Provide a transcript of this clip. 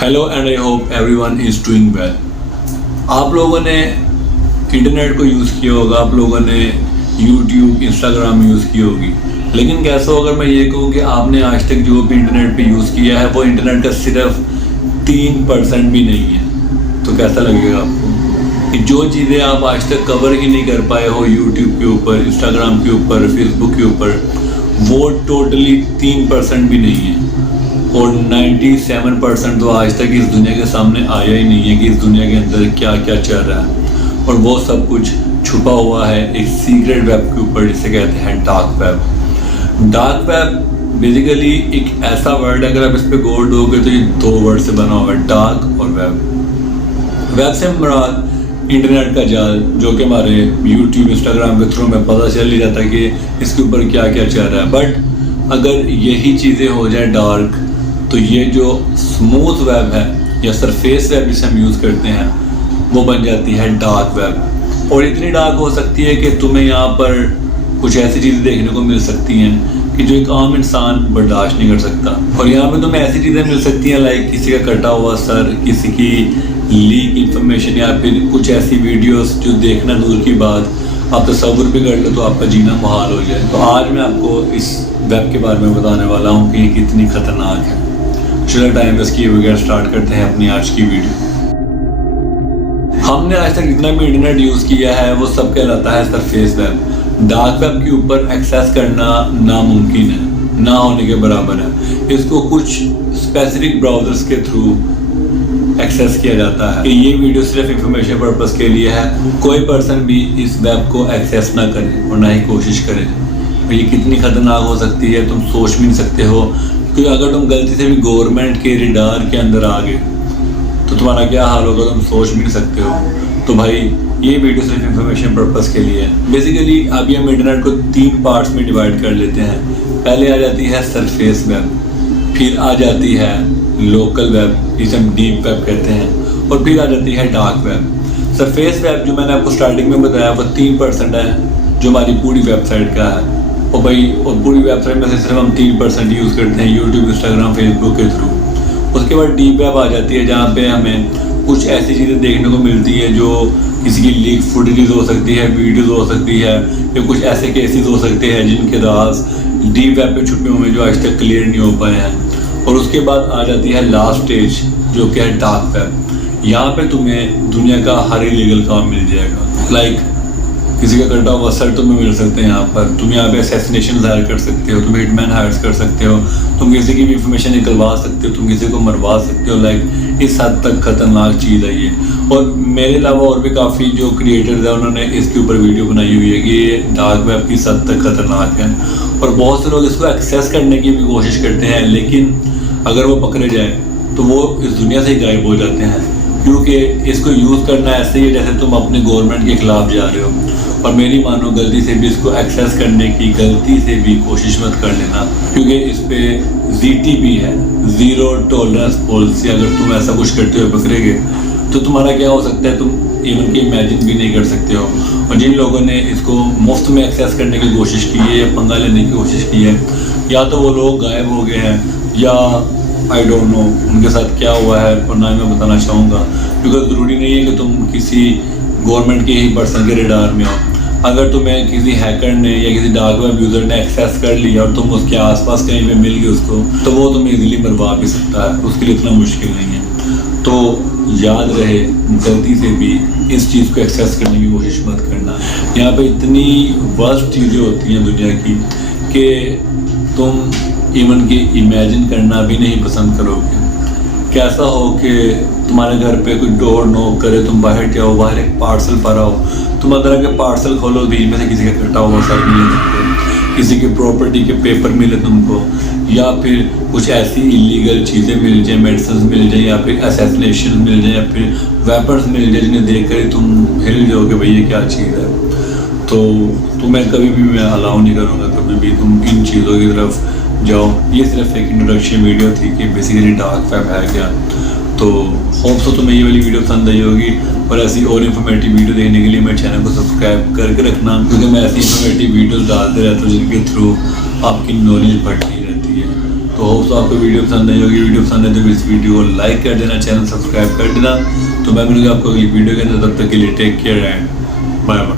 Hello and I hope everyone is doing well. आप लोगों ने इंटरनेट को यूज़ किया होगा, आप लोगों ने यूट्यूब इंस्टाग्राम यूज़ की होगी, लेकिन कैसा हो अगर मैं ये कहूँ कि आपने आज तक जो भी इंटरनेट पे यूज़ किया है वो इंटरनेट का सिर्फ 3% भी नहीं है, तो कैसा लगेगा आपको कि जो चीज़ें आप आज तक कवर ही नहीं कर पाए हो यूट्यूब के ऊपर, इंस्टाग्राम के ऊपर, फेसबुक के ऊपर, वो टोटली 3% भी नहीं है। और 97% तो आज तक इस दुनिया के सामने आया ही नहीं है कि इस दुनिया के अंदर क्या क्या चल रहा है, और वो सब कुछ छुपा हुआ है एक सीक्रेट वेब के ऊपर जिसे कहते हैं dark web. Dark web basically एक ऐसा वर्ड है, अगर आप इस पर गौर दोगे तो ये 2 वर्ड से बना हुआ है, डार्क और वेब। वेब से मुराद इंटरनेट का जाल, जो कि हमारे यूट्यूब इंस्टाग्राम के थ्रू में पता चल ही जाता है कि इसके ऊपर क्या क्या चल रहा है। बट अगर यही चीज़ें हो जाए डार्क, तो ये जो स्मूथ वेब है या सरफेस वेब जिसे हम यूज़ करते हैं वो बन जाती है डार्क वेब। और इतनी डार्क हो सकती है कि तुम्हें यहाँ पर कुछ ऐसी चीज़ें देखने को मिल सकती हैं कि जो एक आम इंसान बर्दाश्त नहीं कर सकता। और यहाँ पे तुम्हें ऐसी चीज़ें मिल सकती हैं लाइक किसी का कटा हुआ सर, किसी की लीक इंफॉर्मेशन, या फिर कुछ ऐसी वीडियोस जो देखना दूर की बात आप तसव्वुर भी कर लो तो आपका जीना मुहाल हो जाए। तो आज मैं आपको इस वेब के बारे में बताने वाला हूँ कि ये कितनी ख़तरनाक है। चलो टाइम वेस्ट किए बगैर स्टार्ट करते हैं अपनी आज की वीडियो। हमने आज तक जितना भी इंटरनेट यूज़ किया है वो सब कहलाता है सरफेस वेब। डार्क वेब के ऊपर एक्सेस करना नामुमकिन है, ना होने के बराबर है। इसको कुछ स्पेसिफिक ब्राउजर्स के थ्रू एक्सेस किया जाता है। कि ये वीडियो सिर्फ इंफॉर्मेशन पर्पस के लिए है, कोई पर्सन भी इस वेब को एक्सेस ना करे और ना ही कोशिश करे। और ये कितनी ख़तरनाक हो सकती है तुम सोच भी नहीं सकते हो, क्योंकि अगर तुम गलती से भी गवर्नमेंट के रिडार के अंदर आ गए तो तुम्हारा क्या हाल होगा तुम सोच भी नहीं सकते हो। तो भाई ये वीडियो सिर्फ इंफॉर्मेशन पर्पस के लिए है। बेसिकली अभी हम इंटरनेट को 3 पार्ट्स में डिवाइड कर लेते हैं। पहले आ जाती है सरफेस वेब, फिर आ जाती है लोकल वेब जिसे हम डीप वेब कहते हैं, और फिर आ जाती है डार्क वेब। सरफेस वेब जो मैंने आपको स्टार्टिंग में बताया वो 3% है जो हमारी पूरी वेबसाइट का है। और भाई और पूरी वेबसाइट में से सिर्फ हम 3% यूज़ करते हैं यूट्यूब इंस्टाग्राम फेसबुक के थ्रू। उसके बाद डीप वेब आ जाती है जहाँ पे हमें कुछ ऐसी चीज़ें देखने को मिलती है जो किसी की लीक फुटेज हो सकती है, वीडियोज़ हो सकती है, या कुछ ऐसे केसेस हो सकते हैं जिनके राज डीप वेब पे छुपे हुए जो आज तक क्लियर नहीं हो पाए हैं। और उसके बाद आ जाती है लास्ट स्टेज जो कि है डार्क वेब। यहाँ पे तुम्हें दुनिया का हर इलीगल काम मिल जाएगा। लाइक किसी का कटा हुआ सर तुम्हें मिल सकते हैं यहाँ पर, तुम यहाँ पे असैसिनेशन हायर कर सकते हो, तुम हिटमैन हायर कर सकते हो, तुम किसी की भी इंफॉर्मेशन निकलवा सकते हो, तुम किसी को मरवा सकते हो। लाइक इस हद तक खतरनाक चीज़ है ये। और मेरे अलावा और भी काफ़ी जो क्रिएटर्स हैं उन्होंने इसके ऊपर वीडियो बनाई हुई है कि ये डार्क वेब किस हद तक खतरनाक है। और बहुत से लोग इसको एक्सेस करने की भी कोशिश करते हैं, लेकिन अगर वो पकड़े जाए तो वो इस दुनिया से ही गायब हो जाते हैं, क्योंकि इसको यूज़ करना ऐसे ही है जैसे तुम अपने गवर्नमेंट के खिलाफ जा रहे हो। और मेरी मानो गलती से भी इसको एक्सेस करने की गलती से भी कोशिश मत कर लेना, क्योंकि इस पे ZTP है, ज़ीरो टॉलरेंस पॉलिसी। अगर तुम ऐसा कुछ करते हुए पकड़ेगे तो तुम्हारा क्या हो सकता है तुम इवन के इमेजिन भी नहीं कर सकते हो। और जिन लोगों ने इसको मुफ्त में एक्सेस करने की कोशिश की है या पंगा लेने की कोशिश की है, या तो वो लोग गायब हो गए हैं या आई डोंट नो उनके साथ क्या हुआ है, और ना मैं बताना चाहूँगा, क्योंकि ज़रूरी नहीं है कि तुम किसी गवर्नमेंट के ही पर्सन के रेडार में हो। अगर तुम्हें किसी हैकर ने या किसी डार्क वेब यूज़र ने एक्सेस कर लिया और तुम उसके आसपास कहीं पे मिल गए उसको, तो वो तुम्हें इजीली मरवा भी सकता है, उसके लिए इतना मुश्किल नहीं है। तो याद रहे गलती से भी इस चीज़ को एक्सेस करने की कोशिश मत करना। यहाँ पे इतनी वर्स्ट चीज़ें होती हैं दुनिया की कि तुम इवन के इमेजिन करना भी नहीं पसंद करोगे। कैसा हो कि तुम्हारे घर पे कोई डोर नॉक करे, तुम बाहर जाओ, बाहर एक पार्सल पड़ा हो, तुम अंदर आके पार्सल खोलो, बीच में से किसी का कटा हुआ सर मिले तुमको, किसी की प्रॉपर्टी के पेपर मिले तुमको, या फिर कुछ ऐसी इलीगल चीज़ें मिल जाए, मेडिसिन मिल जाए, या फिर असैसिनेशन मिल जाए, या फिर वेपन्स मिल जाए जिन्हें देख कर तुम हिल जाओगे भाई ये क्या चीज़ है। तो तुम्हें कभी भी मैं अलाउ नहीं करूँगा कभी भी तुम इन चीज़ों की तरफ जाओ। ये सिर्फ एक इंट्रोडक्शन वीडियो थी कि बेसिकली डार्क वेब है क्या। तो होप सो तुम्हें ये वाली वीडियो पसंद आई होगी, और ऐसी और इन्फॉर्मेटिव वीडियो देखने के लिए मेरे चैनल को सब्सक्राइब करके रखना, क्योंकि मैं ऐसी इन्फॉर्मेटिव वीडियोस डालते रहता हूँ जिनके थ्रू आपकी नॉलेज बढ़ती रहती है। तो होप्स आपको वीडियो पसंद आई होगी। वीडियो पसंद है तो इस वीडियो को लाइक कर देना, चैनल सब्सक्राइब कर देना। तो मैं मिलूंगा आपको अगली वीडियो के अंदर, तब तक के लिए take care and bye bye.